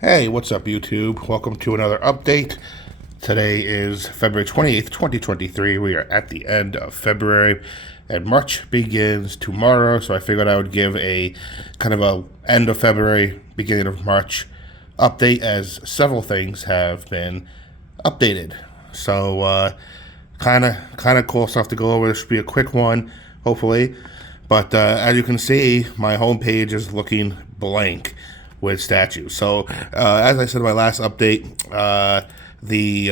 Hey, what's up, YouTube? Welcome to another update. Today is February 28th, 2023. We are at the end of February, and March begins tomorrow, so I figured I would give a kind of a end of February, beginning of March update, as several things have been updated. So, kind of cool stuff to go over. This should be a quick one, hopefully. But as you can see, my homepage is looking blank with statues. So, as I said in my last update, the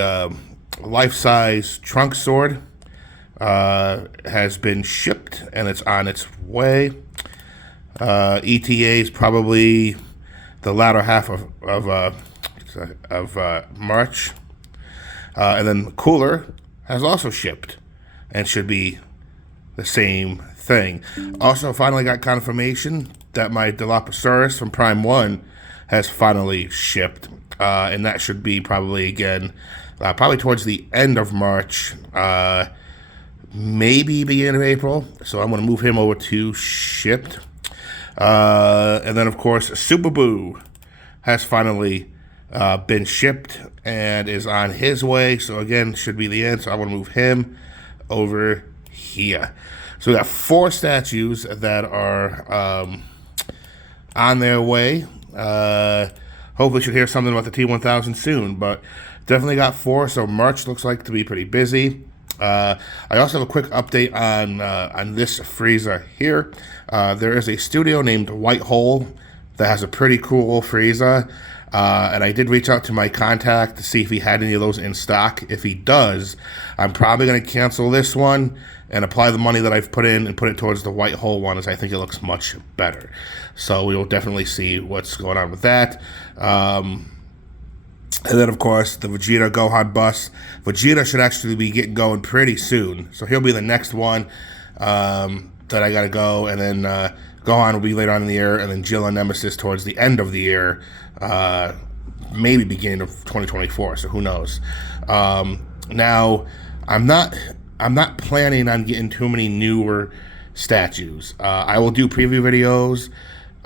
life-size trunk sword has been shipped and it's on its way. ETA is probably the latter half of March, and then the cooler has also shipped and should be the same thing. Also, finally got confirmation that my Dilophosaurus from Prime 1 has finally shipped, and that should be probably, again, probably towards the end of March, maybe beginning of April. So I'm going to move him over to shipped. And then, of course, Super Boo has finally been shipped and is on his way. So, again, should be the end. So I want to move him over here. So we got 4 statues that are on their way. Hopefully should hear something about the T1000 soon, but definitely got 4, so March looks like to be pretty busy. I also have a quick update on this Frieza here. There is a studio named White Hole that has a pretty cool Frieza, and I did reach out to my contact to see if he had any of those in stock. If he does, I'm probably going to cancel this one and apply the money that I've put in and put it towards the White Hole one, as I think it looks much better. So we will definitely see what's going on with that. And then, of course, the Vegeta Gohan bus. Vegeta should actually be getting going pretty soon. So he'll be the next one that I got to go. And then Gohan will be later on in the year. And then Jill and Nemesis towards the end of the year. Maybe beginning of 2024. So who knows? Now, I'm not planning on getting too many newer statues. I will do preview videos.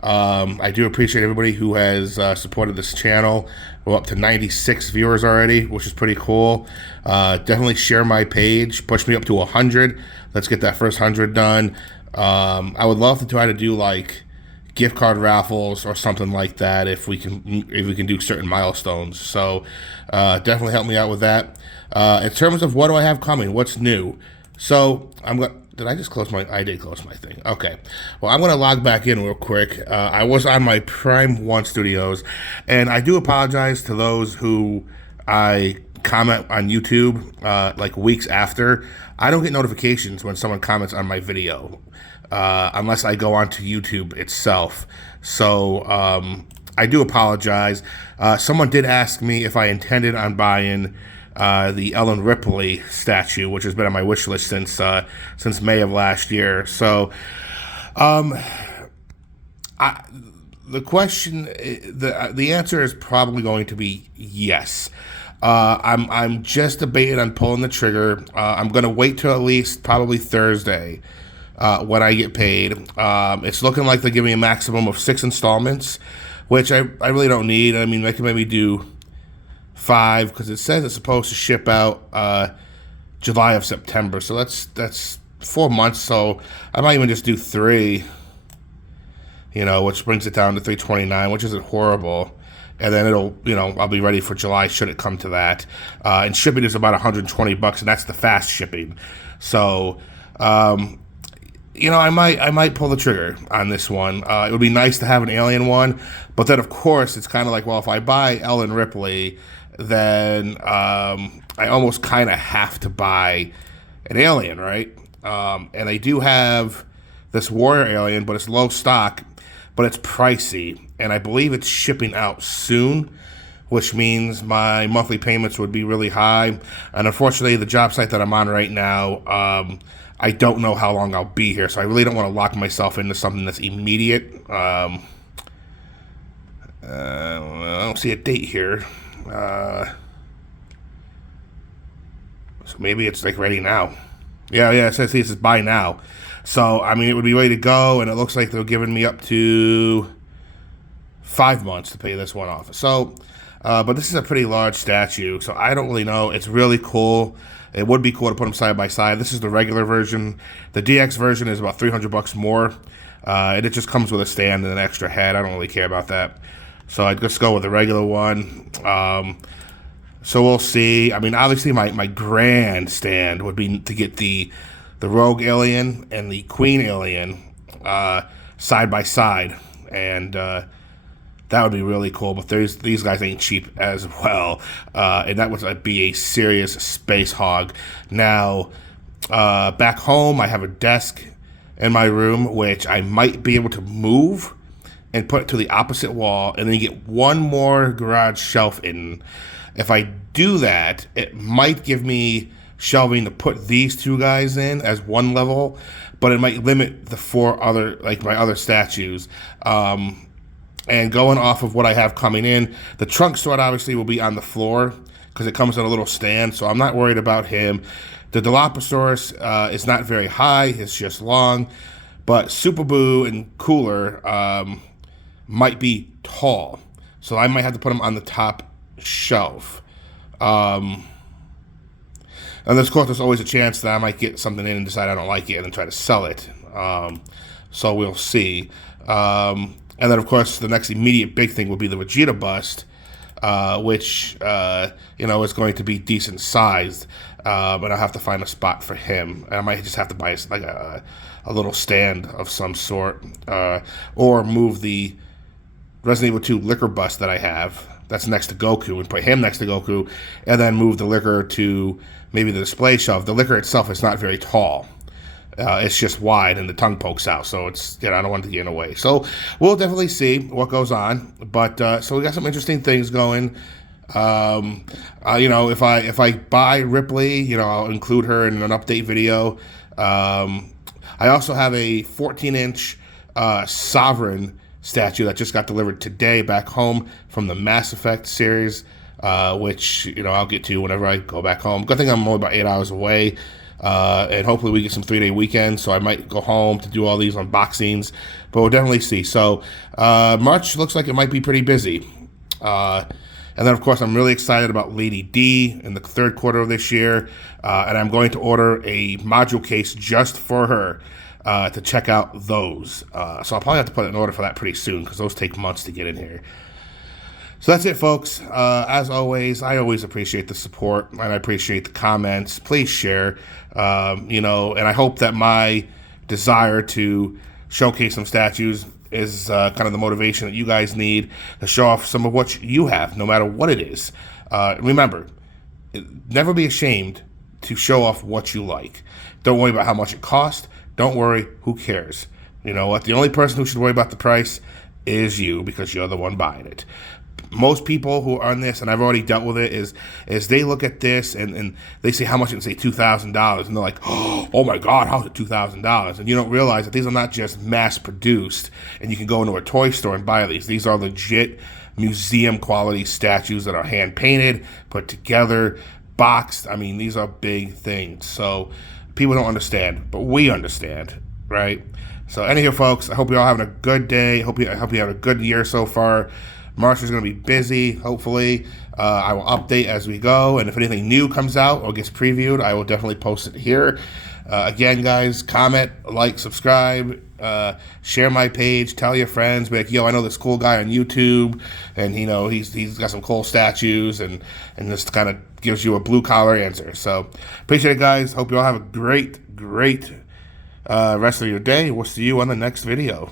I do appreciate everybody who has supported this channel. We're up to 96 viewers already, which is pretty cool. Definitely share my page. Push me up to 100. Let's get that first 100 done. I would love to try to do like gift card raffles or something like that if we can do certain milestones. So definitely help me out with that. In terms of what do I have coming, what's new? So did I just close my? I did close my thing. Okay. Well, I'm going to log back in real quick. I was on my Prime 1 Studios, and I do apologize to those who I comment on YouTube like weeks after. I don't get notifications when someone comments on my video unless I go onto YouTube itself. So I do apologize. Someone did ask me if I intended on buying the Ellen Ripley statue, which has been on my wish list since May of last year. So, the answer is probably going to be yes. I'm just debating on pulling the trigger. I'm going to wait till at least probably Thursday when I get paid. It's looking like they're giving me a maximum of 6 installments, which I really don't need. I mean, I can maybe do 5, because it says it's supposed to ship out July of September, so that's 4 months. So I might even just do 3, which brings it down to 329, which isn't horrible. And then I'll be ready for July should it come to that. And shipping is about $120, and that's the fast shipping. So I might pull the trigger on this one. It would be nice to have an alien one, but then of course it's kind of like, well, if I buy Ellen Ripley, then I almost kind of have to buy an alien, right? And I do have this warrior alien, but it's low stock, but it's pricey, and I believe it's shipping out soon, which means my monthly payments would be really high. And unfortunately, the job site that I'm on right now, I don't know how long I'll be here, so I really don't want to lock myself into something that's immediate. I don't see a date here. So maybe it's like ready now. Yeah, it says buy now. So, I mean, it would be ready to go, and it looks like they're giving me up to 5 months to pay this one off. So, but this is a pretty large statue, so I don't really know. It's really cool. It would be cool to put them side by side. This is the regular version. The DX version is about $300 more, and it just comes with a stand and an extra head. I don't really care about that, so I'd just go with the regular one. So we'll see. I mean, obviously, my grand stand would be to get the Rogue Alien and the Queen Alien side by side, and that would be really cool. But these guys ain't cheap as well, and that would be a serious space hog. Now, back home, I have a desk in my room which I might be able to move and put it to the opposite wall, and then get one more garage shelf in. If I do that, it might give me shelving to put these two guys in as one level, but it might limit the 4 other, like my other statues. And going off of what I have coming in, the trunk sword obviously will be on the floor because it comes in a little stand, so I'm not worried about him. The Dilophosaurus is not very high, it's just long, but Super Boo and Cooler might be tall, so I might have to put them on the top shelf. And of course, there's always a chance that I might get something in and decide I don't like it and then try to sell it. So we'll see. And then, of course, the next immediate big thing will be the Vegeta bust, which is going to be decent sized. But I'll have to find a spot for him. And I might just have to buy like a little stand of some sort, or move the Resident Evil 2 Liquor bust that I have that's next to Goku and put him next to Goku, and then move the Liquor to maybe the display shelf. The Liquor itself is not very tall. It's just wide and the tongue pokes out, so it's, I don't want it to get in the way. So we'll definitely see what goes on. But so we got some interesting things going. If I buy Ripley, I'll include her in an update video. I also have a 14-inch Sovereign statue that just got delivered today back home from the Mass Effect series, which I'll get to whenever I go back home. Good thing I'm only about 8 hours away, and hopefully we get some 3-day weekends, so I might go home to do all these unboxings, but we'll definitely see. So March looks like it might be pretty busy. And then, of course, I'm really excited about Lady D in the 3rd quarter of this year, and I'm going to order a module case just for her to check out those. So I'll probably have to put an order for that pretty soon because those take months to get in here. So that's it, folks. As always, I always appreciate the support, and I appreciate the comments. Please share, and I hope that my desire to showcase some statues is kind of the motivation that you guys need to show off some of what you have, no matter what it is. Remember, never be ashamed to show off what you like. Don't worry about how much it costs. Don't worry, who cares? You know what? The only person who should worry about the price is you, because you're the one buying it. Most people who are on this, and I've already dealt with it, is they look at this and they say how much, and say $2,000, and they're like, oh my God, how's it $2,000? And you don't realize that these are not just mass produced, and you can go into a toy store and buy these. These are legit museum quality statues that are hand painted, put together, boxed. I mean, these are big things. So people don't understand, but we understand, right? So anyhow, folks, I hope you're all having a good day. I hope you have a good year so far. March is going to be busy, hopefully. I will update as we go, and if anything new comes out or gets previewed, I will definitely post it here. Again, guys, comment, like, subscribe, share my page, tell your friends, be like, yo, I know this cool guy on YouTube, and he's got some cool statues, and this kind of gives you a blue-collar answer. So appreciate it, guys. Hope you all have a great rest of your day. We'll see you on the next video.